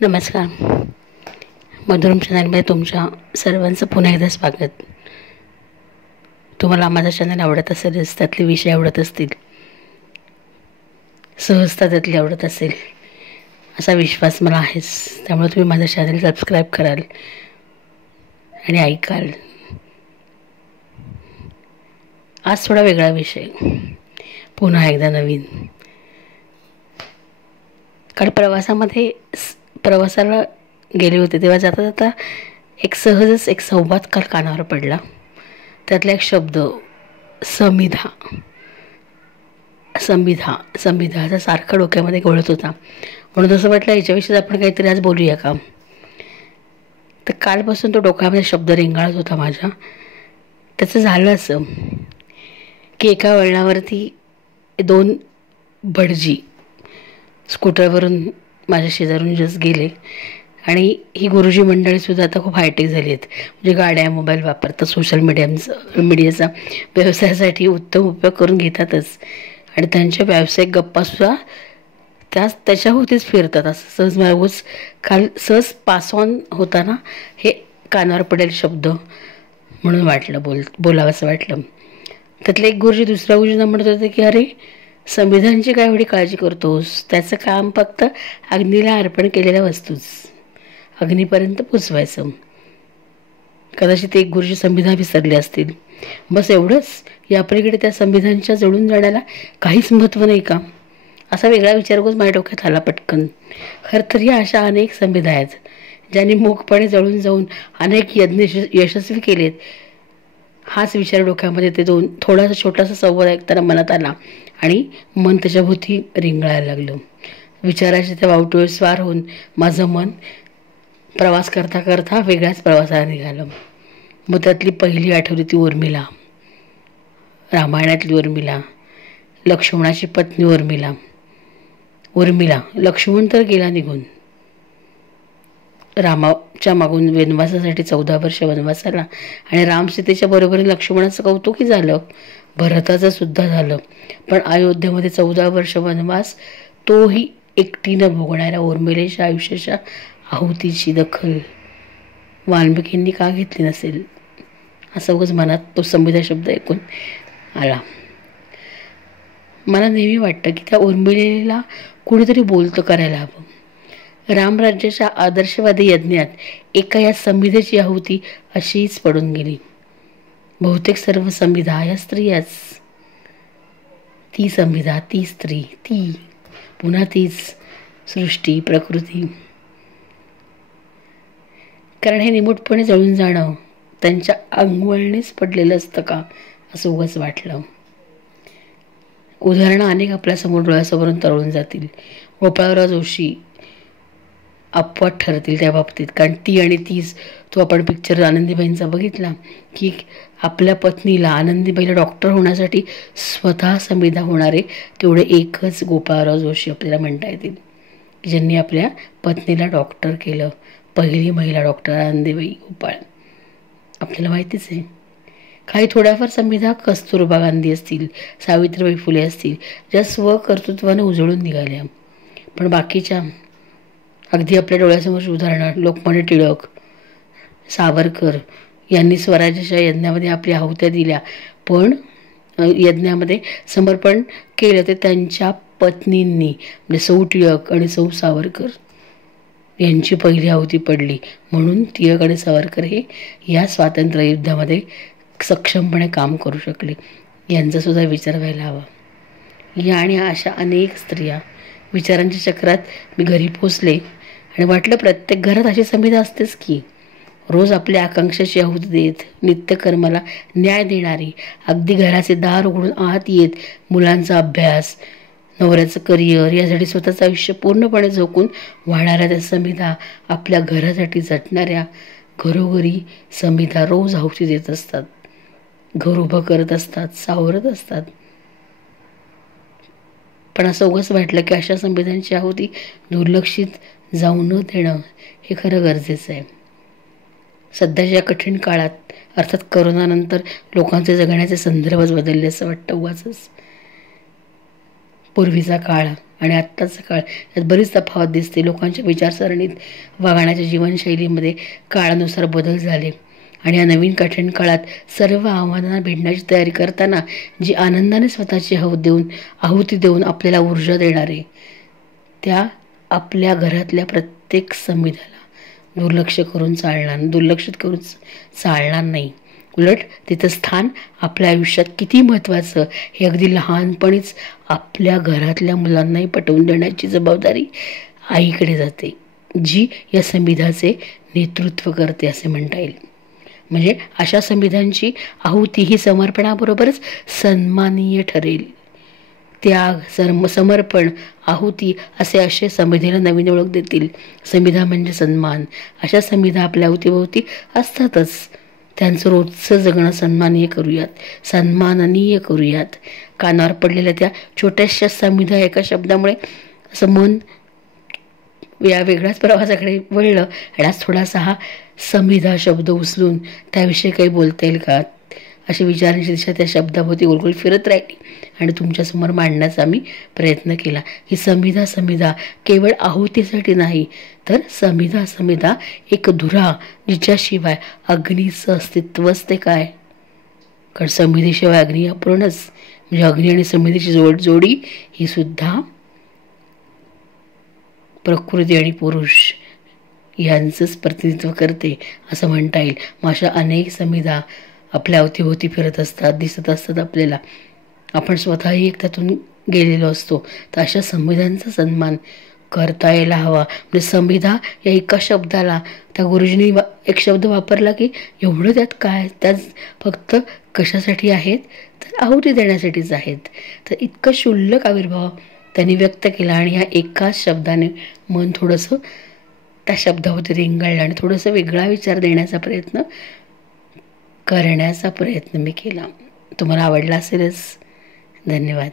नमस्कार. मधुरम चॅनलमध्ये तुमच्या सर्वांचं पुन्हा एकदा स्वागत. तुम्हाला माझा चॅनल आवडत असेलच, त्यातले विषय आवडत असतील, सहजता त्यातली आवडत असेल असा विश्वास मला आहेच. त्यामुळे तुम्ही माझं चॅनल सबस्क्राईब कराल आणि ऐकाल. आज थोडा वेगळा विषय, पुन्हा एकदा नवीन. काल प्रवासाला गेले होते, तेव्हा जाता जाता एक सहजच एक संवाद काल कानावर पडला. त्यातला एक शब्द संविधा संविधा संविधाचा सारखा डोक्यामध्ये घोळत होता. म्हणून असं वाटलं याच्याविषयी आपण काहीतरी आज बोलूया का. तर कालपासून तो डोक्यामध्ये शब्द रेंगाळत होता माझ्या. त्याचं झालं असं की एका वळणावरती दोन भटजी स्कूटरवरून माझ्या शेजारून जस्ट गेले. आणि ही गुरुजी मंडळीसुद्धा आता खूप हायटेक झाली आहेत. म्हणजे गाड्या मोबाईल वापरतात, सोशल मीडियाचा व्यवसायासाठी उत्तम उपयोग करून घेतातच. आणि त्यांच्या व्यावसायिक गप्पासुद्धा त्याच्याभोवतीच फिरतात. असं सहज मला काल सहज पास ऑन होताना हे कानावर पडेल शब्द म्हणून वाटलं, बोलावंसं वाटलं. त्यातले एक गुरुजी दुसऱ्या गुरुजींना म्हणत होते की अरे, संविधानाची काय एवढी काळजी करतोस, त्याचं काम फक्त अग्नीला अर्पण केलेल्या वस्तूच अग्नीपर्यंत पोचवायचं. कदाचित एक गुरुजी संविधान विसरले असतील, बस एवढंच. या पलीकडे त्या संविधानाच्या जळून जाण्याला काहीच महत्त्व नाही का, असा वेगळा विचार माझ्या डोक्यात आला पटकन. खरं तर या अशा अनेक संविधा आहेत ज्यांनी मूकपणे जळून जाऊन अनेक यज्ञ यशस्वी केलेत. हाच विचार डोक्यामध्ये ते थोडासा छोटासा संवाद ऐकताना मनात आला आणि मन त्याच्याभोवती रिंगळायला लागलं. विचाराचे त्या वावटोळे स्वार होऊन माझं मन प्रवास करता करता वेगळ्याच प्रवासाला निघालं. मग त्यातली पहिली आठवली ती उर्मिला, रामायणातली उर्मिला, लक्ष्मणाची पत्नी उर्मिला. लक्ष्मण तर गेला निघून, रामाच्या मागून वनवासासाठी 14 वर्ष वनवासाला. आणि राम सीतेच्या बरोबरीने लक्ष्मणाचं कौतुकही झालं, भरताचं सुद्धा झालं. पण अयोध्येमध्ये 14 वर्ष वनवास, तोही एकटीनं भोगणाऱ्या उर्मिलेच्या आयुष्याच्या आहुतीची दखल वाल्मिकींनी का घेतली नसेल, असं उगाच मनात तो संविधा शब्द ऐकून आला. मला नेहमी वाटतं की त्या उर्मिलेला कुणीतरी बोलतं करायला हवं. रामराज्याच्या आदर्शवादी यज्ञात एका या संविधेची आहुती अशीच पडून गेली. बहुतेक सर्व संविधा या स्त्रियाच. ती संविधा, ती स्त्री, ती पुन्हा तीच सृष्टी, प्रकृती. कारण हे निमूटपणे जळून जाणं त्यांच्या अंगवळणीच पडलेलं असतं का, असं उगाच वाटलं. उदाहरणं अनेक आपल्यासमोर डोळ्यासमोरून तरळून जातील. गोपाळराव जोशी अपवाद ठरतील त्या बाबतीत. कारण ती आणि तीच, तो आपण पिक्चर आनंदीबाईंचा बघितला की आपल्या पत्नीला, आनंदीबाईला डॉक्टर होण्यासाठी स्वतः संविधा होणारे तेवढे एकच गोपाळराव जोशी आपल्याला म्हणता येतील, ज्यांनी आपल्या पत्नीला डॉक्टर केलं. पहिली महिला डॉक्टर आनंदीबाई गोपाळ आपल्याला माहितीच आहे. काही थोड्याफार संविधा कस्तुरबा गांधी असतील, सावित्रीबाई फुले असतील, ज्या स्वकर्तृत्वानं उजळून निघाल्या. पण बाकीच्या अगदी आपल्या डोळ्यासमोरची उदाहरणं लोकमान्य टिळक, सावरकर यांनी स्वराज्याच्या यज्ञामध्ये आपल्या आहुत्या दिल्या. पण यज्ञामध्ये समर्पण केलं ते त्यांच्या पत्नींनी, म्हणजे सौ टिळक आणि सौ सावरकर यांची पहिली आहुती पडली. म्हणून टिळक आणि सावरकर हे या स्वातंत्र्य युद्धामध्ये सक्षमपणे काम करू शकले. यांचासुद्धा विचार व्हायला हवा. या आणि अशा अनेक स्त्रिया विचारांच्या चक्रात मी घरी पोचले आणि वाटलं प्रत्येक घरात अशी संविधा असतेच की. रोज आपल्या आकांक्षाची आहुती देत, नित्यकर्माला न्याय देणारी, अगदी घराचे दार उघडून आत येत मुलांचा अभ्यास, नवऱ्याचं करिअर यासाठी स्वतःचं आयुष्य पूर्णपणे झोकून वाहणाऱ्या त्या संविधा, आपल्या घरासाठी झटणाऱ्या घरोघरी संविधा रोज आहुती देत असतात, घर उभं करत असतात, सावरत असतात. पण असं उगाच वाटलं की अशा संविधांची आहुती दुर्लक्षित जाऊ न देणं हे खरं गरजेचं आहे. सध्याच्या कठीण काळात, अर्थात करोनानंतर लोकांचे जगण्याचे संदर्भच बदलले असं वाटतं उगाचच. पूर्वीचा काळ आणि आत्ताचा काळ यात बरीच तफावत दिसते. लोकांच्या विचारसरणीत, वागण्याच्या जीवनशैलीमध्ये काळानुसार बदल झाले आणि या नवीन कठीण काळात सर्व आव्हानांना भिडण्याची तयारी करताना जी आनंदाने स्वतःची आहुती देऊन आपल्याला ऊर्जा देणारे, त्या आपल्या घरातल्या प्रत्येक संविधाला दुर्लक्षित करून चालणार नाही. उलट तिचं स्थान आपल्या आयुष्यात किती महत्त्वाचं हे अगदी लहानपणीच आपल्या घरातल्या मुलांनाही पटवून देण्याची जबाबदारी आईकडे जाते, जी या संविधाचे नेतृत्व करते असे म्हणता येईल. म्हणजे अशा संविधांची आहुती ही समर्पणाबरोबरच सन्माननीय ठरेल. त्याग, समर्पण, आहुती असे संविधेला नवीन ओळख देतील. संविधा म्हणजे सन्मान. अशा संविधा आपल्या अवतीभोवती असतातच. त्यांचं रोजचं जगणं सन्माननीय करूयात. कानावर पडलेल्या त्या छोट्याशा संविधा एका शब्दामुळे असं मन या वेगळ्याच प्रवासाकडे वळलं आणि आज थोडासा हा संविधा शब्द उचलून त्याविषयी काही बोलता येईल का अशी विचारांची दिशा त्या शब्दाभोवती गोलगोल फिरत राहिली आणि तुमच्यासमोर मांडण्याचा मी प्रयत्न केला. ही संविधा केवळ आहुतीसाठी नाही, तर संविधा एक धुरा जिच्याशिवाय अग्नीचं अस्तित्वच ते काय. कारण संविधेशिवाय अग्नी अपूर्णच. म्हणजे अग्नी आणि संविधेची जोडी ही सुद्धा प्रकृती आणि पुरुष यांचंच प्रतिनिधित्व करते असं म्हणता येईल. मग अशा अनेक संविधा आपल्या अवतीभोवती फिरत असतात, दिसत असतात आपल्याला. आपण स्वतःही एक त्यातून गेलेलो असतो. तर अशा संविधांचा सन्मान करता यायला हवा. म्हणजे संविधा या एका शब्दाला त्या गुरुजींनी एक शब्द वापरला की एवढं त्यात काय, त्यात फक्त कशासाठी आहेत, तर आहुती देण्यासाठीच आहेत. तर इतकं क्षुल्लक आविर्भाव त्यांनी व्यक्त केला आणि ह्या एकाच शब्दाने मन थोडंसं त्या शब्दावरती रेंगाळलं आणि थोडंसं वेगळा विचार देण्याचा करण्याचा प्रयत्न मी केला. तुम्हाला आवडला असेलच. धन्यवाद.